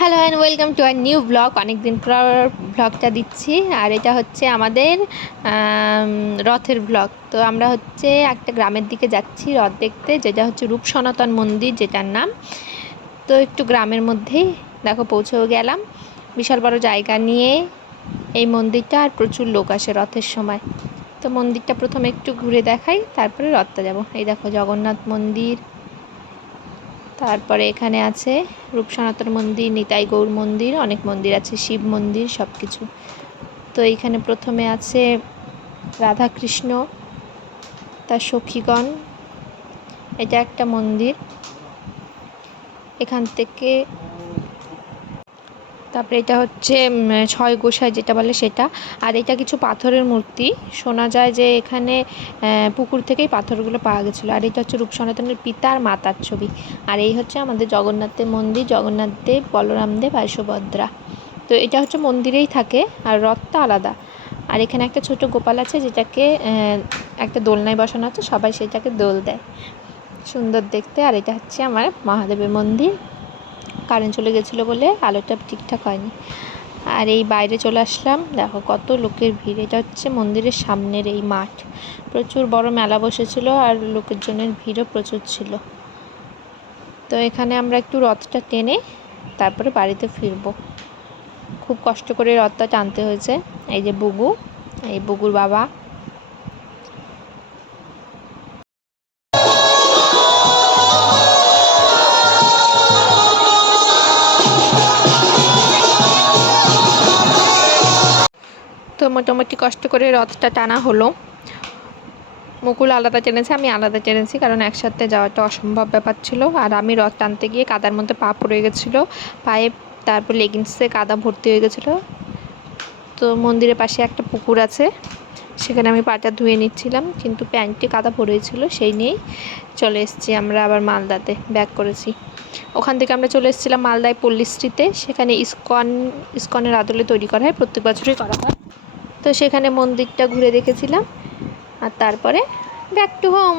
Hello and welcome to our new blog. অনেক দিন পর ব্লগটা দিচ্ছি, আর এটা হচ্ছে আমাদের রথের ব্লগ। তো আমরা হচ্ছে একটা গ্রামের দিকে যাচ্ছি রথ দেখতে, যেটা হচ্ছে রূপ সনাতন মন্দির যেটার নাম। তো একটু গ্রামের মধ্যেই দেখো পৌঁছেও গেলাম। বিশাল বড় জায়গা নিয়ে এই মন্দিরটা, আর প্রচুর লোক আসে রথের সময়। তো মন্দিরটা প্রথমে একটু ঘুরে দেখাই, তারপরে রথটা যাব। এই দেখো জগন্নাথ মন্দির, তারপরে এখানে আছে রূপ সনাতন মন্দির, নিতাই গৌর মন্দির, অনেক মন্দির আছে, শিব মন্দির, সব কিছু। তো এইখানে প্রথমে আছে রাধাকৃষ্ণ, তার সখীগণ, এটা একটা মন্দির। এখান থেকে তারপরে এটা হচ্ছে ছয় গোসাই যেটা বলে সেটা। আর এটা কিছু পাথরের মূর্তি, শোনা যায় যে এখানে পুকুর থেকেই পাথরগুলো পাওয়া গেছিলো। আর এটা হচ্ছে রূপ সনাতনের পিতা আর মাতার ছবি। আর এই হচ্ছে আমাদের জগন্নাথের মন্দির, জগন্নাথ দেব, বলরাম দেব আর সুভদ্রা। তো এটা হচ্ছে মন্দিরেই থাকে, আর রথটা আলাদা। আর এখানে একটা ছোট গোপাল আছে, যেটাকে একটা দোলনায় বসানো আছে, সবাই সেটাকে দোল দেয়, সুন্দর দেখতে। আর এটা হচ্ছে আমার মহাদেবের মন্দির। কারেন্ট চলে গেছিলো বলে আলোটা ঠিকঠাক হয়নি। আর এই বাইরে চলে আসলাম, দেখো কত লোকের ভিড়। এটা হচ্ছে মন্দিরের সামনের এই মাঠ, প্রচুর বড় মেলা বসেছিল, আর লোকের জন্য ভিড়ও প্রচুর ছিল। তো এখানে আমরা একটু রথটা টেনে তারপরে বাড়িতে ফিরবো। খুব কষ্ট করে রথটা টানতে হয়েছে। এই যে বুগু, এই বুগুর বাবা। তো মোটামুটি কষ্ট করে রথটা টানা হলো। মুকুল আলাদা টেনেছে, আমি আলাদা টেনেছি, কারণ একসাথে যাওয়াটা অসম্ভব ব্যাপার ছিল। আর আমি রথ টানতে গিয়ে কাদার মধ্যে পা পড়ে গেছিলো, পায়ে তারপর লেগিংসে কাদা ভর্তি হয়ে গেছিলো। তো মন্দিরের পাশে একটা পুকুর আছে, সেখানে আমি পাটা ধুয়ে নিচ্ছিলাম, কিন্তু প্যান্টে কাদা পড়েছিল, সেই নিয়েই চলে এসেছি আমরা আবার মালদাতে, ব্যাক করেছি। ওখান থেকে আমরা চলে এসেছিলাম মালদায় পল্লীশ্রীতে, সেখানে ইসকনের আদলে তৈরি করা হয়, প্রত্যেক বছরই করা হয়। তো সেখানে মন্দিরটা ঘুরে দেখেছিলাম, আর তারপরে ব্যাক টু হোম।